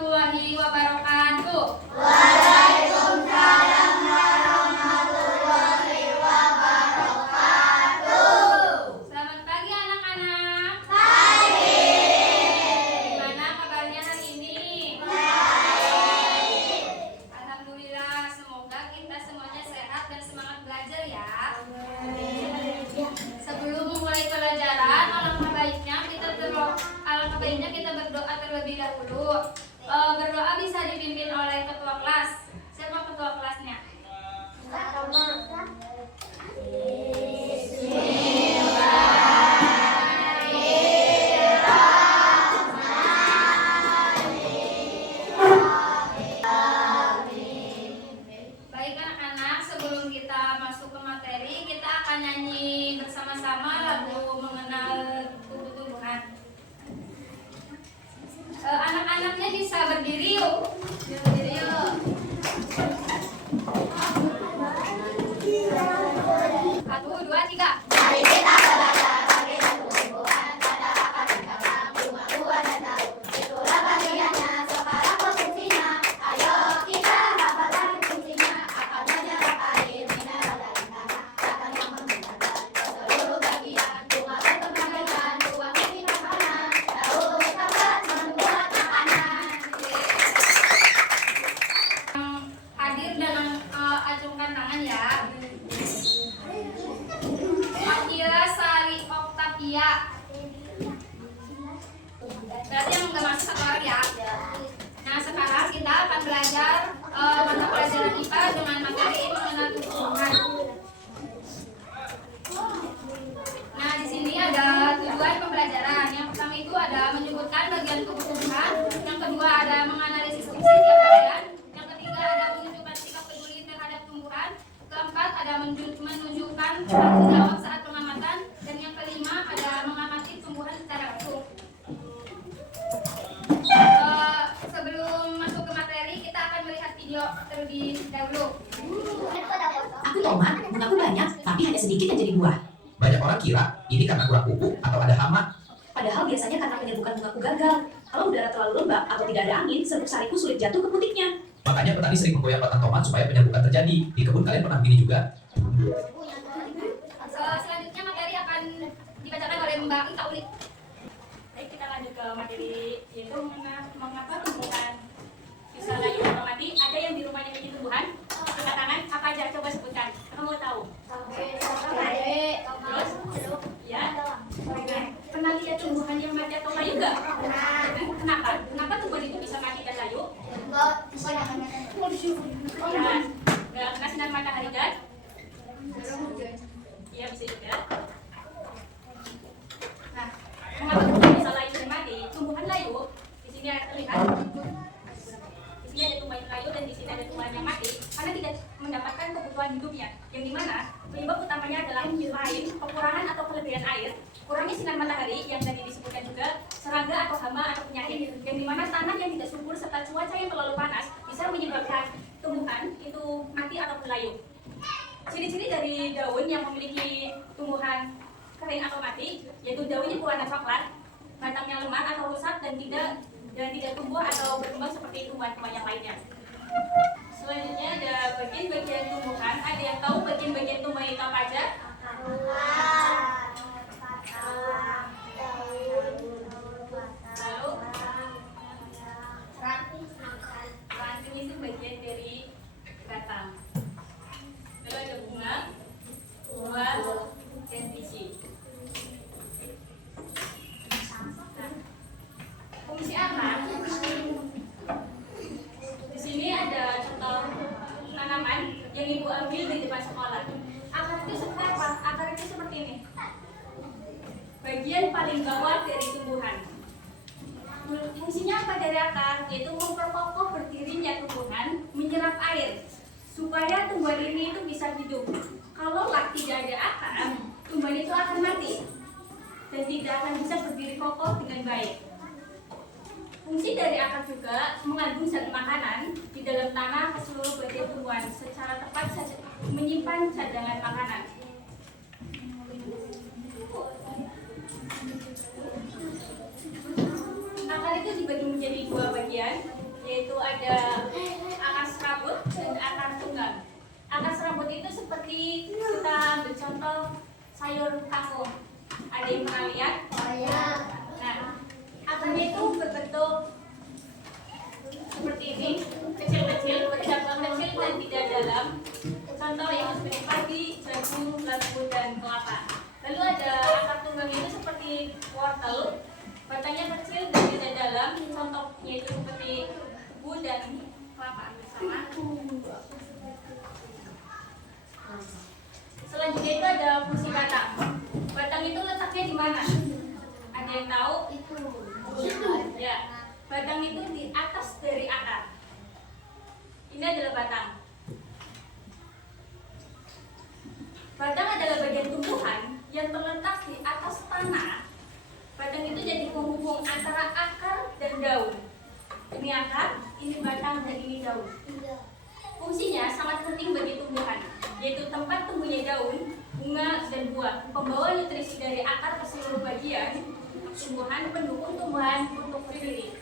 warahmatullahi wabarakatuh. Waalaikumsalam warahmatullahi wabarakatuh. Selamat pagi anak-anak. Pagi. Gimana kabarnya hari ini? Baik. Alhamdulillah, semoga kita semuanya sehat dan semangat belajar ya. Sebelum memulai pelajaran, alangkah baiknya kita berdoa terlebih dahulu. Berdoa bisa dipimpin oleh ketua kelas. Siapa ketua kelasnya? Baik anak-anak, sebelum kita masuk ke materi, kita akan nyanyi bersama-sama lagu mengenal tumbuh-tumbuhan. Anak-anaknya bisa berdiri yuk. Berdiri yuk. 1, 2, 3. Mari kita belajar bagaimana tumbuhan pada akar dan batang, bunga-buah dan daun. Itulah bagiannya, sekarang fungsinya. Ayo kita hafalkan fungsinya. Akarnya menyerap air, mineral dari tanah. Batangnya membentangkan ke seluruh bagian. Bunga berkembang dengan buah ini makanan. Daun tambat membuat makanan. Hadir dan acungkan tangan ya. Akila Sari Oktavia. Berarti yang nggak masuk satu orang ya. Nah sekarang kita akan belajar mata pelajaran IPA dengan materi mengenal tumbuhan. Nah di sini ada tujuan pembelajaran. Yang pertama itu ada menyebutkan bagian tubuh tumbuhan. Yang kedua ada menganalisis fungsi tiap bagian. Yang ketiga ada menunjukkan sikap peduli terhadap tumbuhan. Keempat ada menunjukkan tanggung jawab saat pengamatan. Dan yang kelima ada mengamati tumbuhan secara utuh. Sebelum masuk ke materi, kita akan melihat video terlebih dahulu. Aku tomat, bungaku banyak, tapi hanya sedikit yang jadi buah. Banyak orang kira ini karena kurang pupuk atau ada hama. Padahal biasanya karena penyerbukan bungaku gagal. Kalau udara terlalu lembab atau tidak ada angin, serbuk sariku sulit jatuh ke putiknya. Makanya petani sering menggoyang batang tomat supaya penyerbukan terjadi. Di kebun kalian pernah begini juga? Selanjutnya materi akan dibacakan oleh Mbak Ika Uli. Baik, kita lanjut ke materi yaitu mengapa tumbuhan bisa layu atau mati. Ada yang di rumahnya punya tumbuhan? Angkat tangan, apa aja? Coba sebutkan. Kamu mau tahu? Terus? Ya. Pernah lihat tumbuhan yang mati atau layu nggak? Kenapa? Kenapa tumbuhan itu bisa mati dan layu? Ya, nggak kena sinar matahari kan? Iya, bisa juga. Nah, mengapa tumbuhan bisa layu dan mati? Tumbuhan layu, di sini terlihat. Di sini ada tumbuhan layu dan di sini ada tumbuhan yang mati karena tidak mendapatkan kebutuhan hidupnya. Yang dimana penyebab utamanya adalah lain kekurangan atau kelebihan air, kurangnya sinar matahari yang tadi disebutkan juga, serangga atau hama atau penyakit. Yang dimana tanah yang tidak subur serta cuaca yang terlalu panas bisa menyebabkan tumbuhan itu mati ataupun layu. Ciri-ciri dari daun yang memiliki tumbuhan kering atau mati yaitu daunnya berwarna coklat, batangnya lemah atau rusak dan tidak tumbuh atau berkembang seperti tumbuhan-tumbuhan yang lainnya. Selanjutnya ada bagian-bagian tumbuhan. Ada yang tahu bagian-bagian tumbuhan itu apa aja? Lalu ranting itu bagian dari batang. Lalu ada bunga, buah, dan biji. Nah, fungsi akar. Di sini ada contoh tanaman yang ibu ambil di depan sekolah. Akar itu seperti apa? Akar itu seperti ini. Bagian paling bawah dari tumbuhan. Fungsinya apa dari akar? Yaitu memperkokoh berdirinya tumbuhan, menyerap air supaya tumbuhan ini itu bisa hidup. Kalau tidak ada akar, tumbuhan itu akan mati dan tidak akan bisa berdiri kokoh dengan baik. Fungsi dari akar juga mengandung zat makanan di dalam tanah ke seluruh bagian tumbuhan secara tepat menyimpan cadangan makanan. Akar itu dibagi menjadi dua bagian. yaitu ada akar serabut dan akar tunggal. Akar serabut itu seperti kita ambil contoh sayur kangkung. Ada yang pernah lihat? Nah, akarnya itu berbentuk seperti ini, kecil-kecil, bercabang kecil dan tidak dalam. Contoh yang seperti padi, jagung, labu, dan kelapa. Lalu ada akar tunggal itu seperti wortel, batangnya kecil dan tidak dalam. Contohnya itu seperti tebu dan kelapa bersama. Selanjutnya itu ada fungsi batang. Batang itu letaknya di mana? Ada yang tahu? Ya, batang itu di atas dari akar. Ini adalah batang. Batang adalah bagian tumbuhan yang terletak di atas tanah. Batang itu jadi penghubung antara akar dan daun. Ini akar, ini batang, dan ini daun. Fungsinya sangat penting bagi tumbuhan, yaitu tempat tumbuhnya daun, bunga, dan buah. Pembawa nutrisi dari akar ke seluruh bagian tumbuhan, pendukung tumbuhan untuk berdiri.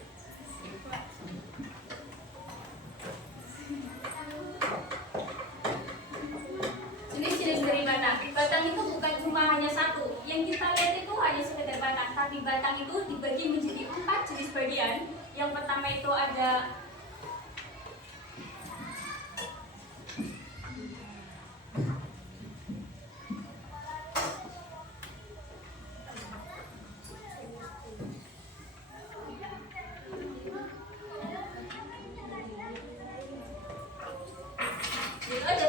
Jenis-jenis dari batang. Batang itu bukan cuma hanya satu. Yang kita lihat itu hanya sekedar batang, tapi batang itu dibagi menjadi 4 jenis bagian. Yang pertama itu ada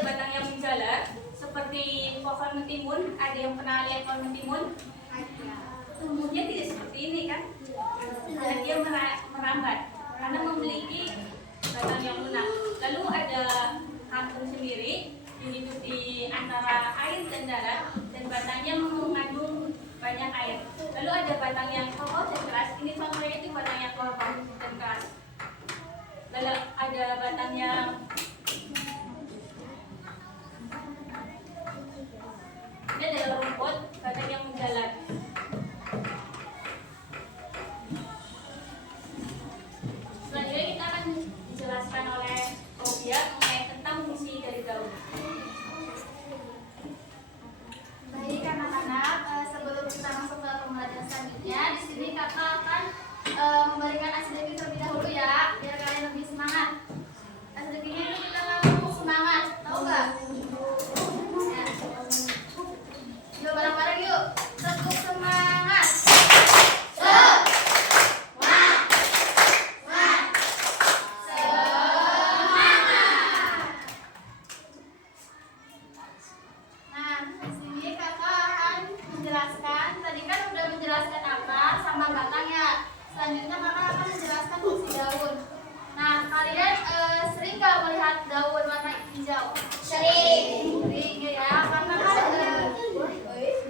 batang yang menjalar seperti pohon mentimun. Ada yang pernah lihat pohon mentimun? Tumbuhnya tidak seperti ini kan? Karena dia merambat karena memiliki batang yang lunak. Lalu ada kangkung sendiri, yang hidup di antara air dan darat, dan batangnya mengandung banyak air. Lalu ada batang yang kokoh dan keras. Ini contohnya itu batang yang kokoh dan keras. Lalu ada batang yang ini adalah rumput, batang yang menjalar. Selanjutnya kita akan dijelaskan oleh Robia mengenai tentang fungsi dari daun. Baik anak-anak, sebelum kita masuk ke pembelajaran selanjutnya, di sini kakak akan memberikan asli terlebih dahulu ya, biar kalian lebih semangat. Asli itu kita ngomong semangat, tahu nggak? Ya. Yuk bareng-bareng yuk, tepuk semangat. Selanjutnya kakak akan menjelaskan fungsi daun. Nah, kalian sering nggak melihat daun warna hijau? Sering ya, karena kan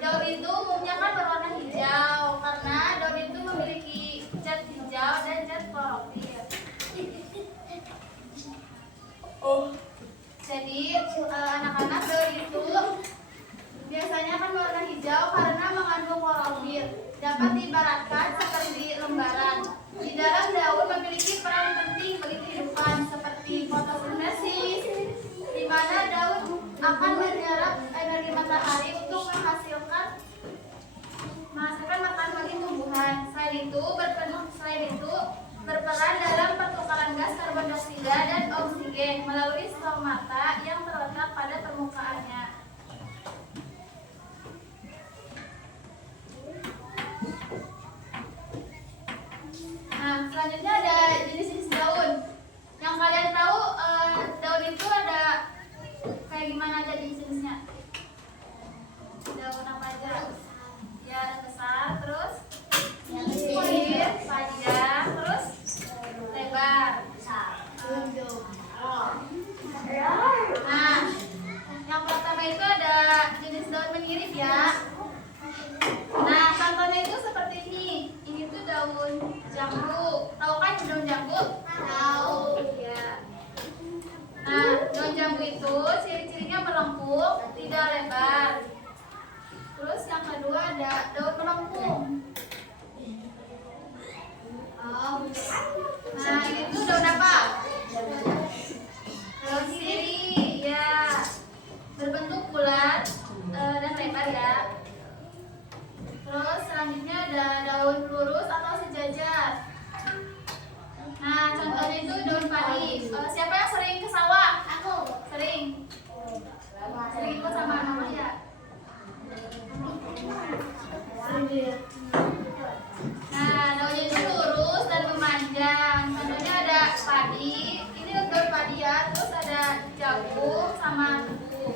daun itu umumnya kan berwarna hijau karena daun itu memiliki zat hijau dan zat klorofil. Jadi anak-anak, daun itu biasanya kan berwarna hijau karena mengandung klorofil. Dapat diibaratkan seperti lembaran. Di dalam daun memiliki peran penting bagi kehidupan seperti fotosintesis, di mana daun akan menyerap energi matahari untuk menghasilkan makan bagi tumbuhan. Selain itu berperan dalam pertukaran gas karbon dioksida dan oksigen melalui stomata yang terletak pada permukaannya. Nah, selanjutnya ada jenis-jenis daun. Yang kalian tahu daun itu ada kayak gimana aja jenis-jenisnya? Daun apa aja? Ya, ada besar, terus yang kecil, panjang, terus lebar. Nah, yang pertama itu ada jenis daun menirip ya. Nah, contohnya itu seperti ini. Ini tuh daun jambu. Tahu kan daun jambu? Tahu ya. Nah, daun jambu itu ciri-cirinya melengkung, tidak lebar. Terus yang kedua ada daun melengkung. Nah, ini tuh daun apa? contohnya itu daun padi. Siapa yang sering ke sawah? Aku. Sering. Sering ikut sama mama ya. Nah, daunnya itu lurus dan memanjang. Contohnya ada padi. Ini daun padi ya. Terus ada jagung sama tebu.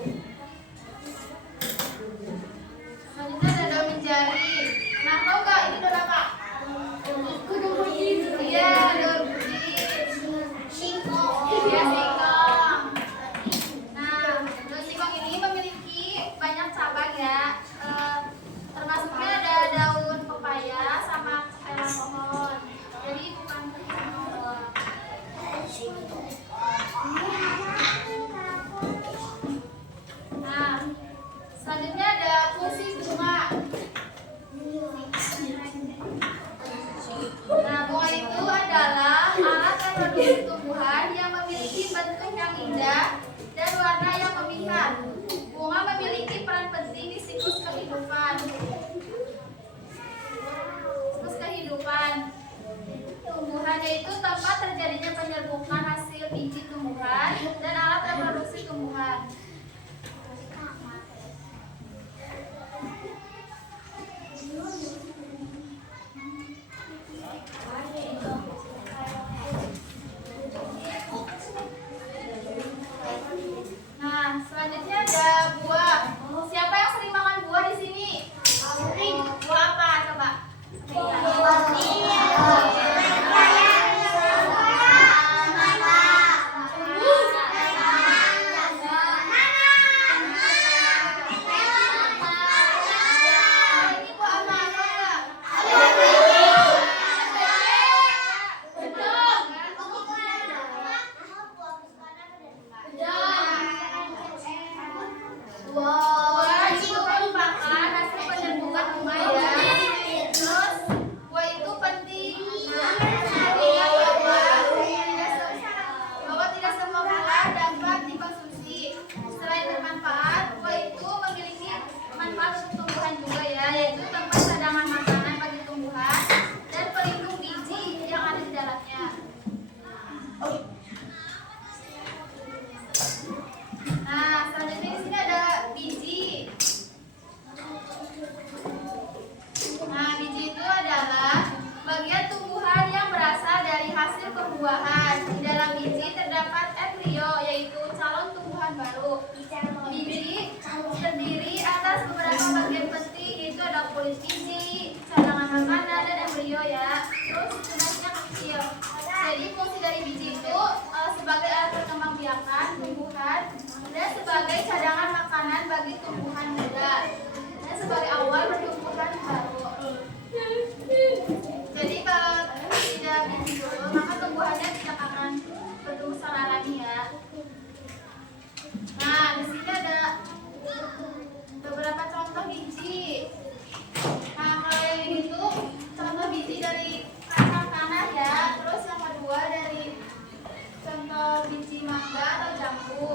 Selanjutnya ada daun menjari. Nah, tahu nggak ini daun apa? Iya, daun bugis. Singkong. Iya, singkong. Nah, daun singkong ini memiliki banyak cabang ya. Termasuknya ada daun pepaya sama elang pohon. Jadi bukan pohon. Nah, selanjutnya ada fungsi bunga. Nah, bunga itu adalah alat reproduksi tumbuhan yang memiliki bentuk yang indah dan warna yang memikat. Bunga memiliki peran penting di siklus kehidupan. Tumbuhan yaitu tempat terjadinya penyerbukan hasil biji tumbuhan dan alat reproduksi tumbuhan. Nah, selanjutnya ada buah. Siapa yang sering makan buah di sini? Sering. Buah apa? Coba. Buah itu merupakan hasil penyerbukan bunga ya. Terus buah itu penting bahwa tidak semua buah dapat dikonsumsi. Selain bermanfaat, buah itu memiliki manfaat untuk tumbuhan juga ya, yaitu tempat cadangan makanan bagi tumbuhan dan pelindung biji yang ada di dalamnya. Nah, selanjutnya di sini ada biji. Nah, biji itu adalah bagian tumbuhan yang berasal dari hasil pembuahan. Di dalam biji terdapat embrio, yaitu calon tumbuhan baru. Biji terdiri atas beberapa bagian penting, yaitu ada kulit biji, cadangan makanan, dan embrio ya. Terus jenisnya kecil. Jadi fungsi dari biji itu sebagai alat perkembangbiakan tumbuhan dan sebagai cadangan makanan bagi tumbuhan muda dan sebagai awal pertumbuhan baru. Jadi kalau tidak biji dulu, maka tumbuhannya tidak akan bertumbuh secara alami ya. Nah, di sini ada beberapa contoh biji. Nah, kalau yang ini tuh contoh biji dari kacang tanah ya. Terus yang kedua dari contoh biji mangga atau jambu.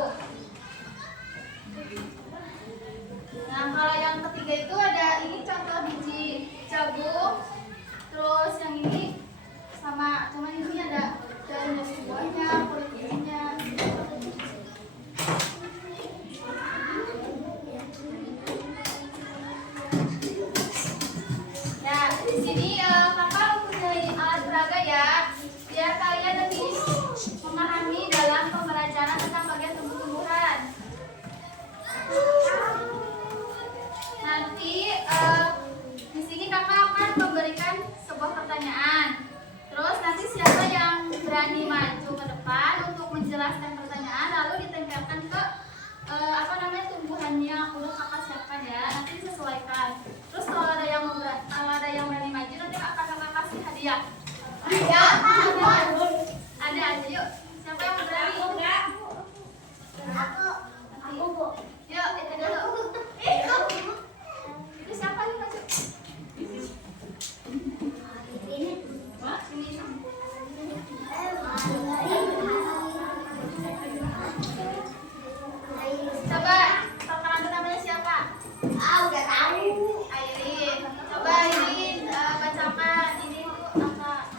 Nah, kalau yang ketiga itu ada ini contoh biji jagung. Terus yang ini sama, cuman ini ada dari buahnya, kulit bijinya. Ya, di sini kakak mempunyai alat peraga ya, biar kalian lebih memahami dalam pembelajaran tentang bagian tumbuh-tumbuhan. Nanti di sini kakak akan memberikan sebuah pertanyaan. Terus nanti siapa yang berani maju ke depan untuk menjelaskan pertanyaan, lalu ditempelkan ke tumbuhannya yang udah kakak siapkan ya. Nanti disesuaikan. Terus kalau ada yang berani maju, nanti akan kakak kasih hadiah. Ya, ada. Yuk, siapa yang berani? Aku. Yuk, itu dulu. Itu siapa yang maju? Ini. Coba perkenalan namanya siapa? Udah tahu. Airin. Coba Airin bacakan ini tuh apa?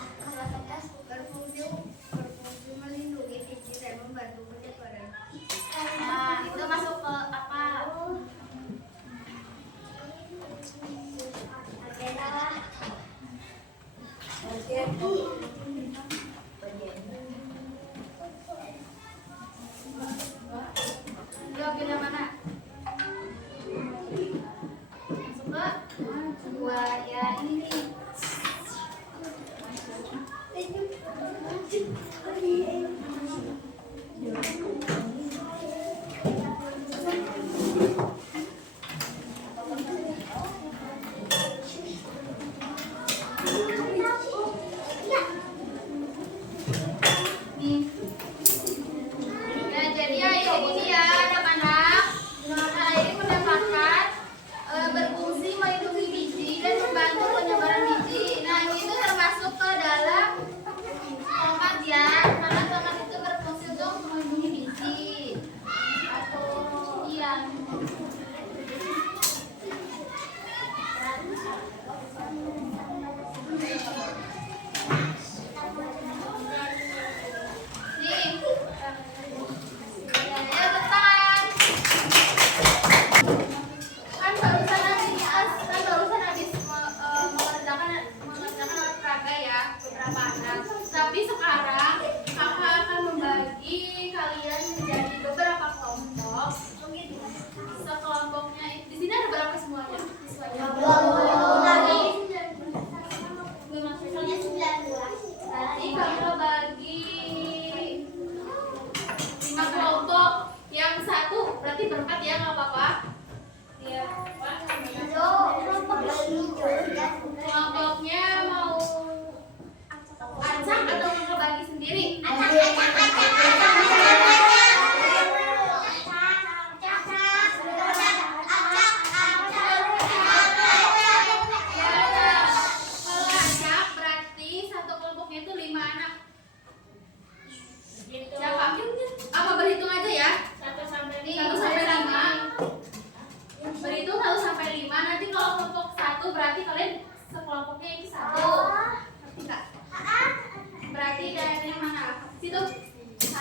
Situ. 1.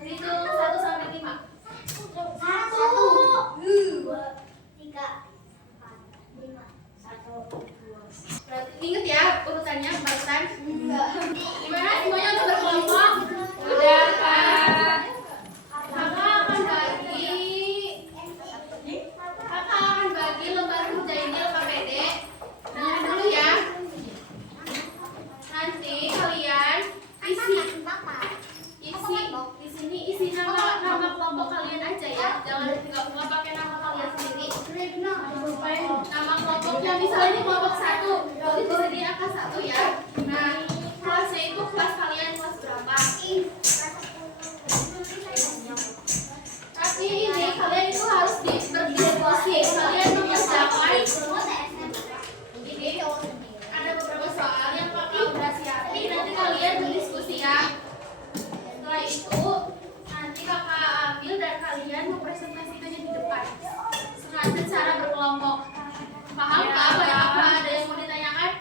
Berhitung 1 sampai 5. 1, 2, 3, 4, 5. 1, 2. Berarti inget ya urutannya barusan. Gimana semuanya untuk berkelompok? Udah kan? Kakak akan bagi lembar kerja ini lembar pendek. Dengar dulu ya. Nanti kalian isi di sini isi nama kelompok kalian aja ya. Jangan nggak pakai nama kalian sendiri. Nama kelompoknya misalnya ini kelompok 1. Berarti di sini angka 1 ya. Nah, kelasnya itu kelas kalian kelas berapa? Tapi ini kalian itu harus berdiskusi. Kalian mengerjakan ini ada beberapa soal yang pakai udah siapin. Nanti kalian berdiskusi ya. Setelah itu nanti kakak ambil dan kalian mempresentasikannya di depan. Secara berkelompok. Paham kak? Apa ada yang mau ditanyakan?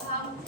Paham.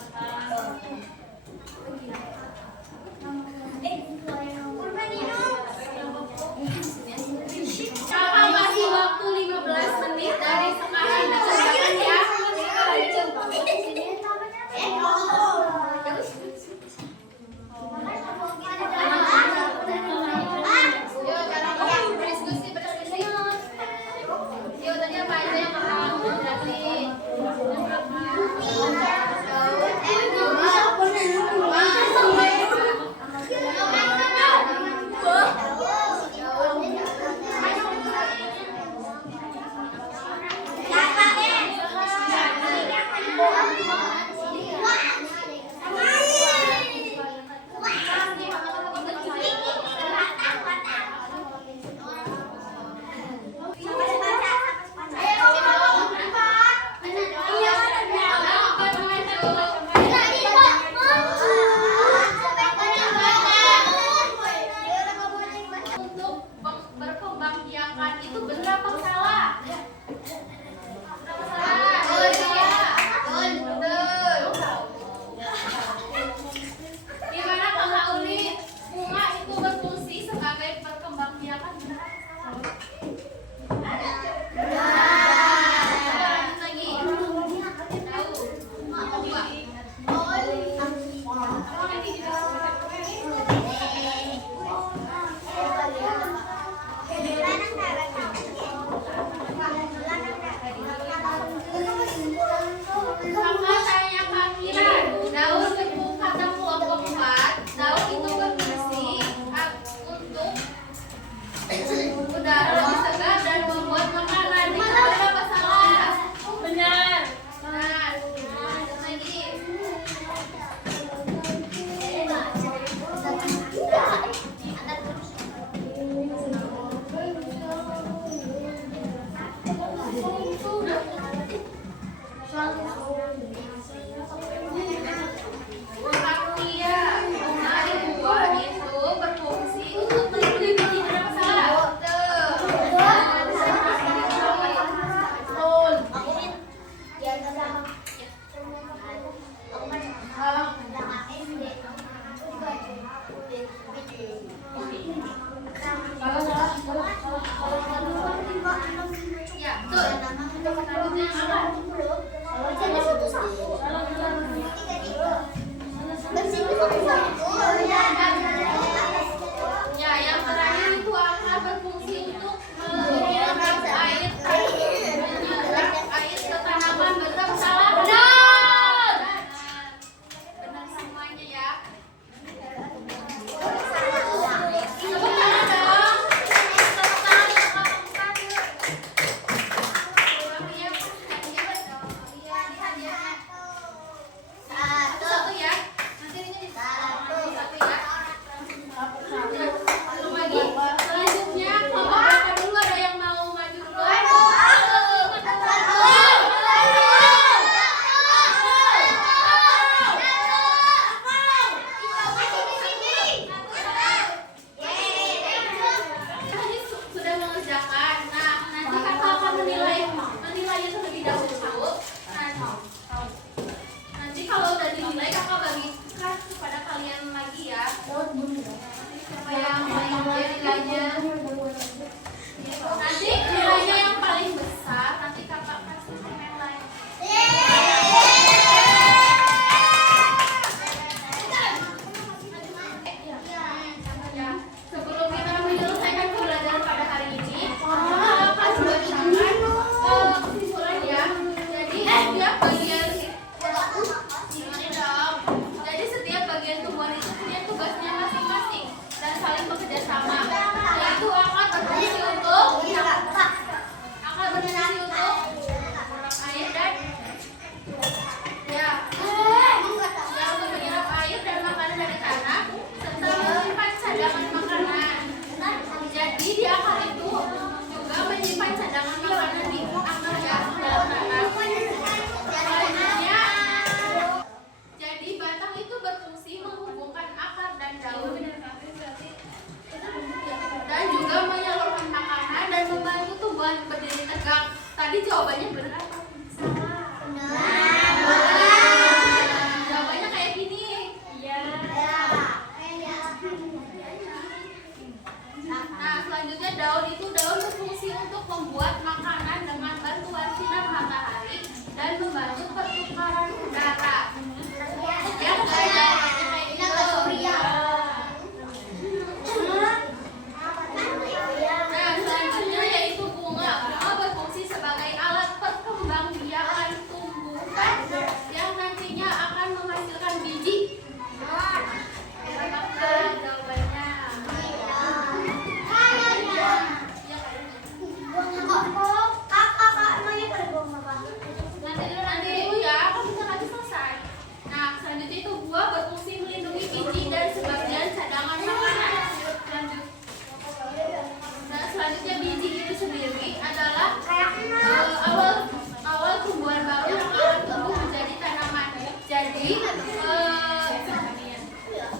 berfungsi untuk akan berfungsi untuk menyerap air dan ya yang untuk menyerap air dan makanan dari tanah serta menyimpan cadangan makanan. Jadi di akar itu juga menyimpan cadangan makanan di akar ya dalam tanah. Selanjutnya, jadi batang itu berfungsi menghubungkan akar dan daun dan juga menyalurkan makanan dan membantu tumbuhan berdiri tegak. Tadi jawabannya benar apa? Jawabannya kayak gini. Iya. Nah, selanjutnya daun berfungsi untuk membuat makanan dengan bantuan sinar matahari dan membantu pertukaran udara. Ya, kayak gitu. Nah, selanjutnya yaitu bunga. Bunga berfungsi sebagai alat perkembangbiakan tumbuhan yang nantinya akan menghasilkan biji. Apakah jawabannya? Nanti dulu ya, kan bisa lagi selesai. Nah, selanjutnya itu buah berfungsi melindungi biji dan sebagian cadangan makanan. Nah, selanjutnya biji itu sendiri adalah awal tumbuhan baru yang akan tumbuh menjadi tanaman. Jadi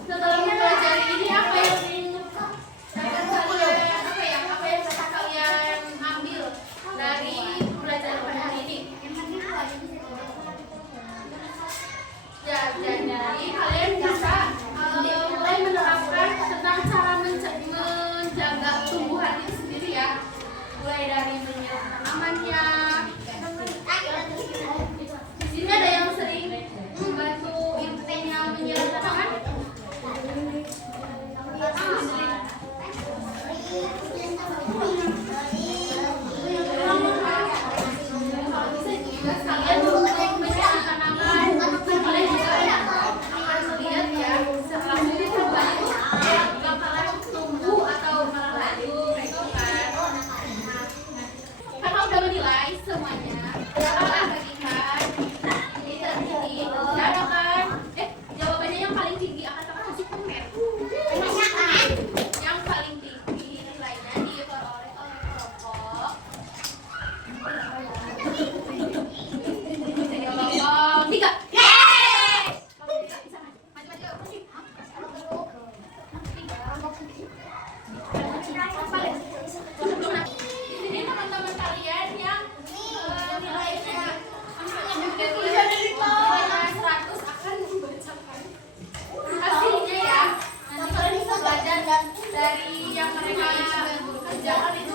setelah mempelajari ini apa yang dapat kalian ambil dari pembelajaran pada hari ini? Ya, jadi kalian bisa mulai menerapkan tentang cara menjaga tumbuhan itu sendiri ya. Mulai dari menyiram tanamannya. Di sini ada yang sering membantu ibunya menyiram tanaman. Kalau bisa juga sekalian untuk menyiram tanaman. Kalian juga akan melihat ya setelah ini tumbuhan itu bakalan tumbuh atau malah hancur gitu kan. Kakak udah menilai semuanya. Kakak bagikan di tertinggi. Ada kan? Jawabannya yang paling tinggi akan kakak kasih komen. Yang paling tinggi nilainya diperoleh oleh kelompok tiga. Di sini teman-teman kalian yang nilainya dari 100 akan membacakan hasilnya ya. Nanti kalian bisa belajar dari yang mereka kerjakan itu